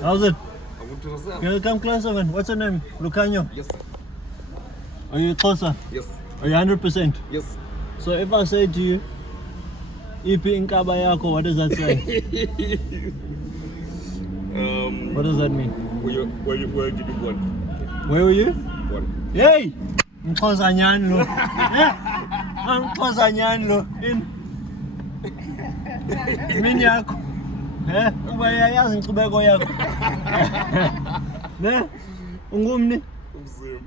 How's it? I'm good to yourself. Can you come closer, man? What's your name? MnuKhaya? Yes, sir. Are you closer? Yes. Are you 100%? Yes. So if I say to you, Ipi inkaba yako, what does that say? What does that mean? Where did you born? Where were you? Born. Hey! Mkhoza nyani lo. Mkhoza nyani lo. Mini yakho. Uba yayazi inkcubeko yakho. Ne? Ungumni? Umzim.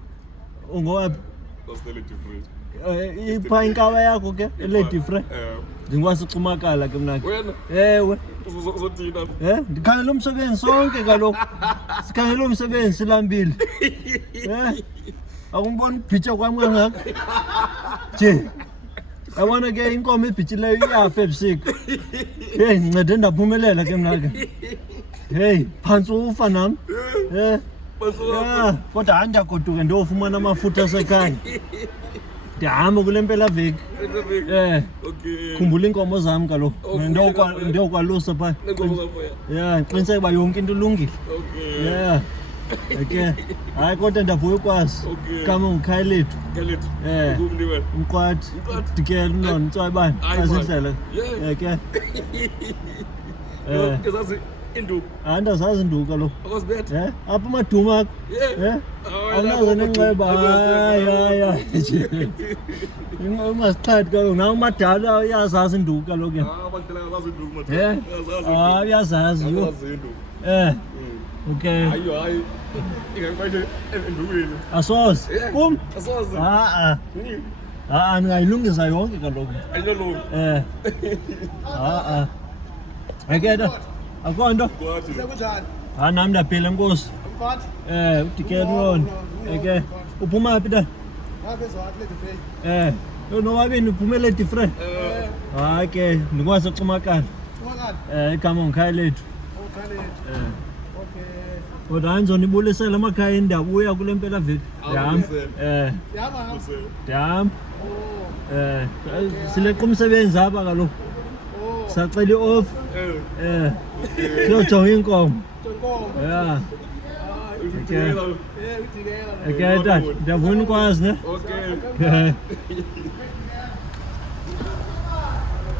Ungowaphi? Hostility free. Ipha inkaba yakho ke eledi free. Ndingwasixumakala ke mna. Wena? Ewe. Uzothina. Ndikhangela umsebenzi sonke kaloku. Sikhangela umsebenzi silambile. Akumboni ubhitya kwam kangaka. Nje. Yabona ke inkomo ebhityileyo iyafa ebusika. Hey, ndincede ndaphumelela ke mna ke. Hey, phantsi ufa nam. Kodwa andiyagoduka ndiyofumana amafutha asekhaya. Ndihamba kule mpelaveki. Okay. Khumbula iinkomo zam kaloku. Ndiyokwalusa phaa. Ndiqiniseke uba yonke into ilungile. Okay. Okay. Hayi kodwa ndavuya ukwazi. Kama ngukhaya lethu. Kalethu. Ungumni wena? Mqwathi. Dikela uNoni Ntswayibani. Azindlela. Okay. Ezazi induku. Andazazi induku kaloku. Akuzibetha. Apha amaduma akho. Awunazo nenxeba. Hayi. Ungasixhathi kaloku. Nawe umadala uyazazi induku kaloku yena. Abadala abazi induku madala. Uyazazi. Abazi induku. Okay. Hayi. Ingakwaje endukweni. Asoze. Kum? Asoze. Ndingayilungisa yonke kaloku. Ayilolungi. Akeda. Akho nto? Kwathi. Sekunjani? Nam ndaphila enkosi. Mphathi? Udikela uNoni. Okay. Uphuma phi ta? Ngabe ezwathi le defray. Nowabini uphume le different. Hayi ke ndingwasexumakala. Xumakala? Igama ngukhaya lethu. Okhaleni. Okay. Kodwa andizonibulisela amakhaya endabuya kule mpelaveki. Ndihamba. Yama? Ndihamba. Sileqa umsebenzi apha kaloku. Sacela i-off. Siyojonga iinkomo. Jonkomo. Okay, tata, ndiyavuna ukwazi ne? Okay.